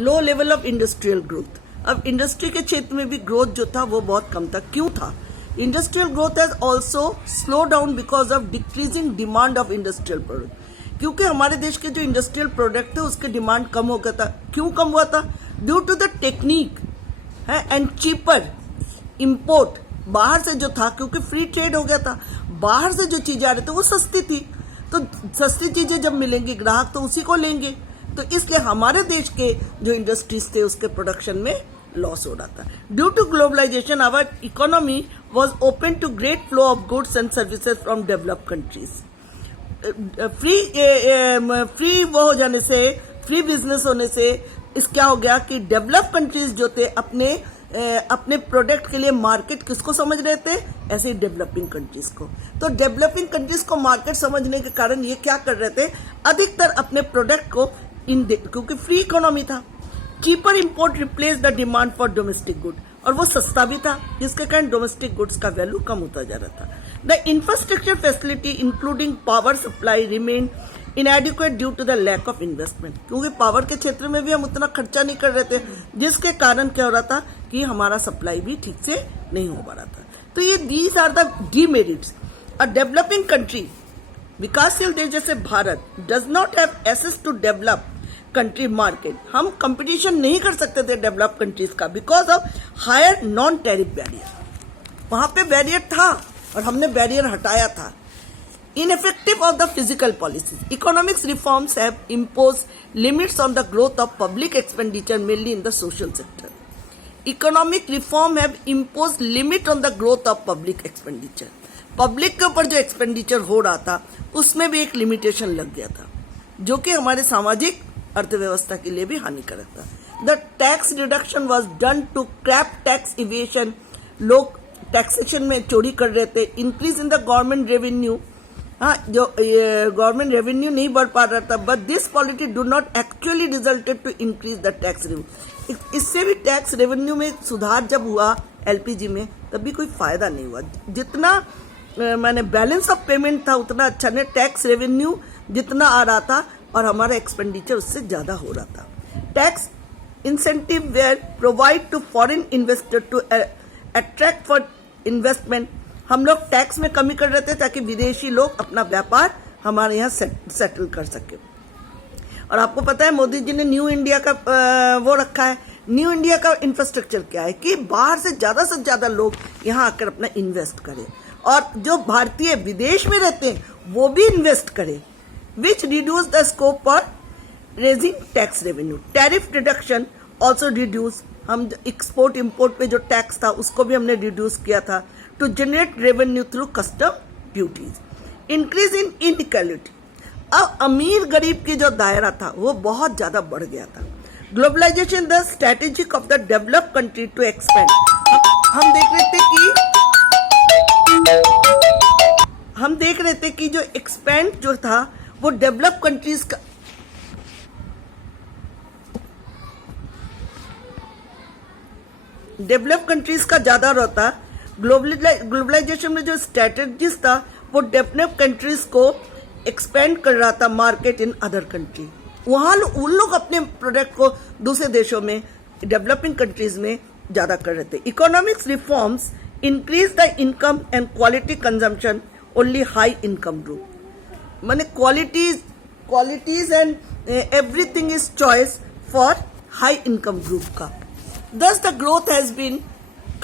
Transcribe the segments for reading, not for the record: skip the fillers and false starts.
Low level of industrial growth. अब industry के क्षेत्र में भी ग्रोथ जो था वो बहुत कम था। क्यों था? Industrial growth has also slow down because of decreasing demand of industrial product. क्योंकि हमारे देश के जो इंडस्ट्रियल प्रोडक्ट थे उसके डिमांड कम हो गया था। क्यों कम हुआ था? ड्यू टू द टेक्निक है एंड चीपर इम्पोर्ट बाहर से जो था, क्योंकि फ्री ट्रेड हो गया था, बाहर से जो चीजें आ रही थी वो सस्ती थी, तो सस्ती चीजें जब मिलेंगी ग्राहक तो उसी को लेंगे, तो इसलिए हमारे देश के जो इंडस्ट्रीज थे उसके प्रोडक्शन में लॉस हो रहा था। Due to globalization our economy was open to great flow of goods and services from developed countries. Free वो हो जाने से, फ्री बिजनेस होने से इस क्या हो गया कि डेवलप कंट्रीज जो थे अपने प्रोडक्ट के लिए मार्केट किसको समझ रहे थे? ऐसे ही डेवलपिंग कंट्रीज को। तो डेवलपिंग कंट्रीज को मार्केट समझने के कारण ये क्या कर रहे थे? अधिकतर अपने प्रोडक्ट को क्योंकि फ्री इकोनॉमी था, cheaper import replace the demand for domestic good, और वो सस्ता भी था, जिसके कारण डोमेस्टिक गुड्स का वैल्यू कम होता जा रहा था। The infrastructure facility including power supply remain inadequate due to the lack of investment. क्योंकि पावर के क्षेत्र में भी हम उतना खर्चा नहीं कर रहे थे, जिसके कारण क्या हो रहा था कि हमारा सप्लाई भी ठीक से नहीं हो पा रहा था। तो ये these are the demerits. A developing country, विकासशील देश जैसे Bharat, does not have access to develop country market. हम कंपटीशन नहीं कर सकते थे डेवलप कंट्रीज का because of higher non tariff barrier. वहां पे बैरियर था और हमने बैरियर हटाया था। Ineffective of the physical policies. Economics reforms have imposed limits on the growth of public expenditure mainly in the social sector. Economic reform have imposed limit on the growth of public expenditure. Public के ऊपर जो expenditure हो रहा था उसमें भी एक limitation लग गया था, जो कि हमारे सामाजिक अर्थव्यवस्था के लिए भी हानिकारक था। The tax reduction was done to crap tax evasion. लोग टैक्सेशन में चोरी कर रहे थे। Increase in the government revenue. हाँ, जो गवर्नमेंट रेवेन्यू नहीं बढ़ पा रहा था, but this policy do not actually resulted to increase the tax revenue. इससे भी टैक्स रेवेन्यू में सुधार जब हुआ एलपीजी में, तब भी कोई फायदा नहीं हुआ। जितना मैंने बैलेंस ऑफ पेमेंट था उतना अच्छा नहीं, टैक्स रेवेन्यू जितना आ रहा था और हमारा एक्सपेंडिचर उससे ज्यादा हो रहा था। Tax incentive were provide to foreign investor to attract for investment. हम लोग टैक्स में कमी कर रहे थे ताकि विदेशी लोग अपना व्यापार हमारे यहाँ सेटल कर सके। और आपको पता है मोदी जी ने न्यू इंडिया का वो रखा है। न्यू इंडिया का इंफ्रास्ट्रक्चर क्या है कि बाहर से ज्यादा लोग यहाँ आकर अपना इन्वेस्ट करें, और जो भारतीय विदेश में रहते हैं वो भी इन्वेस्ट करें, which reduce the scope for raising tax revenue. Tariff reduction also reduce. हम एक्सपोर्ट इम्पोर्ट पे जो टैक्स था उसको भी हमने रिड्यूस किया था to generate revenue through custom duties. Increase in inequality. अब अमीर गरीब की जो दायरा था वो बहुत ज्यादा बढ़ गया था। Globalization the strategic of the developed country to expand. हम देख रहे थे कि जो एक्सपेंड जो था वो डेवलप कंट्रीज का ज्यादा रहता। ग्लोबलाइजेशन में जो स्ट्रेटेजीज था वो डेवलप कंट्रीज को एक्सपेंड कर रहा था मार्केट इन अदर कंट्री। वहां उन लोग अपने प्रोडक्ट को दूसरे देशों में, डेवलपिंग कंट्रीज में ज्यादा कर रहे थे। Economics reforms increase the income and quality consumption only high income group. माने qualities and everything is choice for high income group का। Thus the growth has been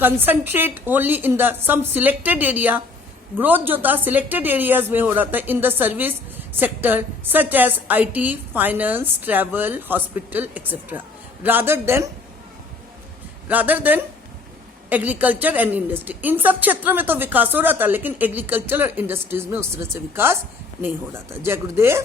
concentrate only in the some selected area. Growth जो था selected areas में हो रहा था in the service sector such as IT, finance, travel, hospital, etc. Rather than agriculture and industry. इन सब क्षेत्रों में तो विकास हो रहा था, लेकिन एग्रीकल्चर और इंडस्ट्रीज में उस तरह से विकास नहीं हो रहा था। जय गुरुदेव।